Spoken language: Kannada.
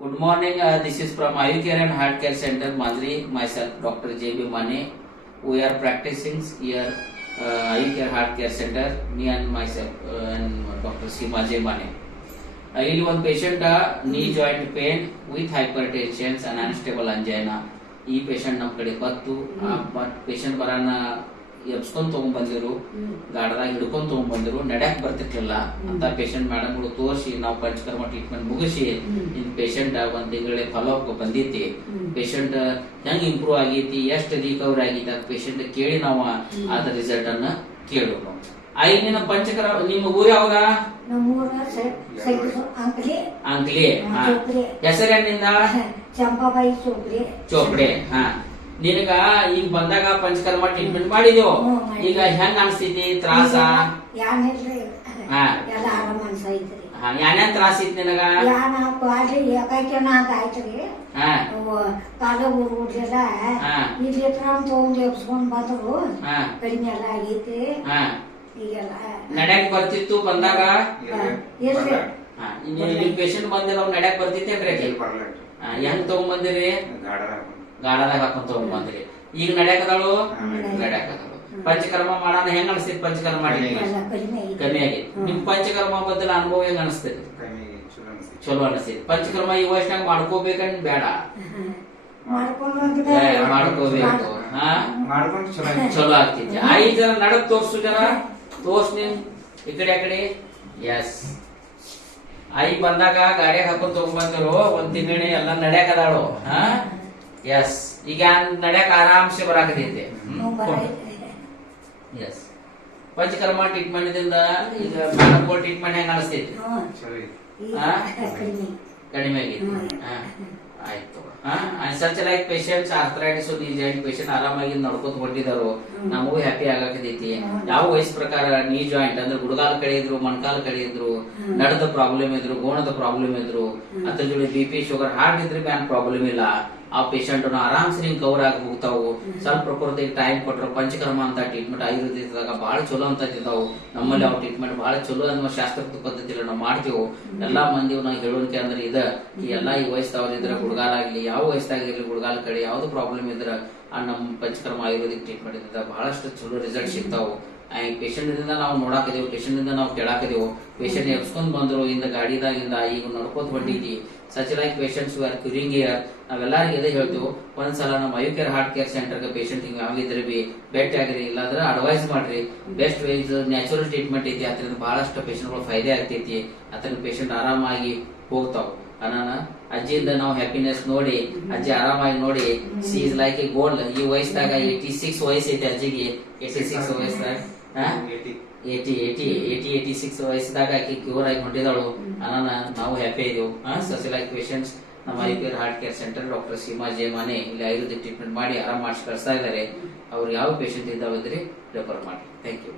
Good morning. This is from Ayurcare and Heart Care Center, Madri. Myself, Dr. J.B. Mane. We are practicing here Ayurcare Heart Care Center. Me and myself and Dr. Seema J. Mane. ಇಲ್ಲಿ ಒಂದು patient knee joint pain with hypertensions and unstable angina ಈ ಪೇಷಂಟ್ ನಮ್ಮ ಕಡೆ ಬತ್ತು ಪೇಷಂಟ್ ಬರಾನ ಎಬ್ಸ್ಕೊಂಡ್ ತಗೊಂಡ್ ಬಂದಿರು ಗಾಡದಾಗ ಹಿಡ್ಕೊಂಡ್ ತಗೊಂಡ್ ಬಂದಿರು ನಡ್ಯಾಕ್ ಬರ್ತಿರ್ಲಿಲ್ಲ ಅಂತ ಪೇಷಂಟ್ ಮೇಡಮ್ಗಳು ತೋರಿಸಿ ನಾವು ಪಂಚಕರ್ಮ ಟ್ರೀಟ್ಮೆಂಟ್ ಮುಗಿಸಿ ಇನ್ ಪೇಷಂಟ್ ಒಂದ್ ತಿಂಗಳ ಫಾಲೋ ಅಪ್ ಬಂದೈತಿ ಪೇಷಂಟ್ ಹೆಂಗ್ ಇಂಪ್ರೂವ್ ಆಗೈತಿ ಎಷ್ಟು ರಿಕವರ್ ಆಗೈತಿ ಅದ್ ಪೇಷಂಟ್ ಕೇಳಿ ನಾವು ಅದ್ರ ರಿಸಲ್ಟ್ ಅನ್ನ ಕೇಳೋಣ. ಈಗ ನಿನ್ನ ಪಂಚಕರ್ಮ ನಿಮ್ಮ ಊರು ಯಾವ್ದ? ಅಂಕ್ಲಿ. ಹೆಸರೇನಿಂದ? ಚಂಪಾಬಾಯಿ ಚೋಪ್ಡೆ. ಹಾ, ನಿನಗ ಈಗ ಬಂದಾಗ ಪಂಚಕರ್ಮ ಟ್ರೀಟ್ಮೆಂಟ್ ಮಾಡಿದೆವು. ಈಗ ಹೆಂಗ್ ಅನ್ಸ್ತೈತಿ? ತ್ರಾಸ? ಯಾನ್ಯಾನ್ ತ್ರಾಸ ಐತಿ ನಿನಗ? ಕಾಲ ಊರ್ಲಿಲ್ಲ ಇಲ್ಲಿ ತಗೊಂಡ್ ಎಬ್ಸ್ಕೊಂಡ್ ಬಂದ್ರು ಕಡಿಮೆ ಎಲ್ಲ ಆಗೈತಿ. ನಡ್ಯಾಕ್ ಬರ್ತಿತ್ತು ಬಂದಾಗ? ಪೇಷಂಟ್ ಬಂದಿಲ್ಲ ನಡ್ಯಾಕ್ ಬರ್ತಿತ್ತೇನ್ರಿ? ಹೆಂಗ್ ತಗೊಂಡ್ ಬಂದಿರಿ? ಗಾಡದಾಗ ಹಾಕೊಂಡ್ ತಗೊಂಡ್ ಬಂದ್ರಿ. ಈಗ ನಡ್ಯಾಕದಾಳು? ನಡ್ಯಾಕದಾಳು. ಪಂಚಕರ್ಮ ಮಾಡೋಣ ಹೆಂಗ್ ಅನಿಸ್ತೈತಿ? ಪಂಚಕರ್ಮ ಮಾಡಿ ಕಮ್ಮಿ ಆಗೈತಿ. ನಿಮ್ ಪಂಚಕರ್ಮ ಬದಲ ಅನುಭವ ಹೆಂಗ್ ಅನಿಸ್ತೈತಿ? ಚಲೋ ಅನಿಸ್ತೈತಿ. ಪಂಚಕರ್ಮ ಈ ವಯಸ್ಸಿನಾಗ ಮಾಡ್ಕೋಬೇಕಂದ್ ಬೇಡ? ಮಾಡ್ಕೋಬೇಕು. ಚಲೋ ಆಗ್ತೈತಿ. ಐದ್ ಜನ ನಡಕ್ ತೋರ್ಸು, ಜನ ತೋರ್ಸ್ ನೀನ್ ಈ ಕಡೆ ಆ ಕಡೆ. ಎಸ್, ಐ ಬಂದಾಗ ಗಾಡಿಯಾಗ ಹಾಕೊಂಡ್ ತಗೊಂಡ್ ಬಂದಿರು ಒಂದ್ ತಿಂಗಳ ಎಲ್ಲ ನಡ್ಯಾಕದಾಳು. ಎಸ್, ಈಗ ನಡ್ಯಾಕ ಆರಾಮ್ಸೆ ಬರಾಕತೈತಿ. ಎಸ್, ಪಂಚಕರ್ಮ ಟ್ರೀಟ್ಮೆಂಟ್ ದಿಂದ ಈಗ ಮೇಡಮ್ ಟ್ರೀಟ್ಮೆಂಟ್ ಹೆಂಗ್ ಅನಿಸ್ತೈತಿ? ಕಡಿಮೆ ಆಗೈತಿ. ಆಯ್ತು. ಸಚ್ ಲೈಕ್ ಪೇಷಂಟ್ಸ್ ಆರ್ಥರೈಟಿಸ್ ಈ ಜಾಯಿಂಟ್ ಪೇಷಂಟ್ ಆರಾಮಾಗಿ ನಡ್ಕೋತ ಹೊಂಟಿದಾರು. ನಮಗೂ ಹ್ಯಾಪಿ ಆಗಕತೈತಿ. ಯಾವ ವಯಸ್ಸು ಪ್ರಕಾರ ನೀ ಜಾಯಿಂಟ್ ಅಂದ್ರೆ ಗುಡಗಾಲ ಕಡೆ ಇದ್ರು, ಮೊಣಕಾಲ ಕಡೆ ಇದ್ರು, ನಡದ ಪ್ರಾಬ್ಲಮ್ ಇದ್ರು, ಗೋಣದ ಪ್ರಾಬ್ಲಮ್ ಇದ್ರು, ಅದ್ರ ಜೊತೆ BP ಶುಗರ್ ಹಾರ್ಟ್ ಇದ್ರೆ ಬ್ಯಾನ್ ಪ್ರಾಬ್ಲಮ್ ಇಲ್ಲ. ಆ ಪೇಷಂಟ್ ಆರಾಮ್ಸೆ ನಿಂಗ್ ಕವರ್ ಆಗಿ ಹೋಗ್ತಾವು. ಸ್ವಲ್ಪ ಪ್ರಕೃತಿಗೆ ಟೈಮ್ ಕೊಟ್ಟರು ಪಂಚಕರ್ಮ ಅಂತ ಟ್ರೀಟ್ಮೆಂಟ್ ಆಯುರ್ವೇದಿಕದಾಗ ಬಹಳ ಚಲೋ ಅಂತ ಇದ್ದಾವು. ನಮ್ಮಲ್ಲಿ ಅವ್ ಟ್ರೀಟ್ಮೆಂಟ್ ಬಹಳ ಚಲೋ ಅನ್ನೋ ಶಾಸ್ತ್ರೋಕ್ತ ಪದ್ಧತಿ ನಾವು ಮಾಡ್ತೀವಿ. ಎಲ್ಲಾ ಮಂದಿ ನಾವು ಹೇಳೋಕೆ ಅಂದ್ರೆ ಇದ ಈ ಎಲ್ಲಾ ಈ ವಯಸ್ಸದವ್ರ ಇದ್ರ ಗುಡ್ಗಾಲ ಆಗ್ಲಿ ಯಾವ ವಯಸ್ಸಾಗಿರ್ಲಿ ಗುಡ್ಗಾಲ ಕಡೆ ಯಾವ್ದು ಪ್ರಾಬ್ಲಮ್ ಇದ್ರ ನಮ್ಮ ಪಂಚಕರ್ಮ ಆಯುರ್ವೇದಿಕ್ ಟ್ರೀಟ್ಮೆಂಟ್ ಇಂದ ಬಹಳಷ್ಟು ಚಲೋ ರಿಸಲ್ಟ್ ಸಿಗ್ತಾವು. ಪೇಷಂಟ್ ಇಂದ ನಾವು ನೋಡಾಕದೇವು, ಪೇಷಂಟ್ ಇಂದ ನಾವು ಕೇಳಾಕದೇವು. ಪೇಷಂಟ್ ಎಬ್ಸ್ಕೊಂಡ್ ಬಂದ್ರು ಇಂದ ಗಾಡಿದಾಗಿಂದ ಈಗ ನಡ್ಕೋತ ಹೊಂಟೈತಿ. Such like patients are curing here. ನಾವೆಲ್ಲರಿಗೂ ಇದೇ ಹೇಳ್ತೀವಿ. ಒಂದ್ಸಲ ನಮ್ಮ Ayurcare heart care center patient ಹಿಂಗ ಯಾವಿದ್ರೆ ಬಿ ಭೇಟಿ ಆಗ್ರಿ, ಇಲ್ಲಾಂದ್ರೆ ಅಡ್ವೈಸ್ ಮಾಡ್ರಿ. ಬೆಸ್ಟ್ ವೇಸ್ ನ್ಯಾಚುರಲ್ ಟ್ರೀಟ್ಮೆಂಟ್ ಐತಿ. ಅದರಿಂದ ಬಹಳಷ್ಟು ಪೇಷಂಟ್ ಗಳು ಫೈದೆ ಆಗ್ತೈತಿ. ಅದನ್ನ ಪೇಷಂಟ್ ಆರಾಮಾಗಿ ಹೋಗ್ತಾವ್. ಅನಾನ ಅಜ್ಜಿಯಿಂದ ನಾವು ಹ್ಯಾಪಿನೆಸ್ ನೋಡಿ ಅಜ್ಜಿ ಆರಾಮಾಗಿ ನೋಡಿ C is like A gold. ಈ ವಯಸ್ಸಾಗ 86 ವಯಸ್ಸು ಐತಿ ಅಜ್ಜಿಗೆ. 86 ವಯಸ್ಸಾಗ 86 ವಯಸ್ಸದಾಗ ಆಕಿ ಕ್ಯೂರ್ ಆಗಿ ಹೊಂಟಿದಾಳು. ಅನಾನ ನಾವು ಹ್ಯಾಪಿ ಇದೀವಿ. ಸಚ್ ಲೈಕ್ ಪೇಷಂಟ್ಸ್ ನಮ್ಮ Ayurveda heart care centre doctor Seema J Mane ಇಲ್ಲಿ ಆಯುರ್ವೇದಿಕ್ ಟ್ರೀಟ್ಮೆಂಟ್ ಮಾಡಿ ಆರಾಮ್ ಮಾಡಿಸಿ ಕಳಿಸ್ತಾ ಇದ್ದಾರೆ. ಅವ್ರು ಯಾವ ಪೇಷಂಟ್ ಇದ್ದಾವಿದ್ರೆ ರೆಫರ್ ಮಾಡಿ. Thank you.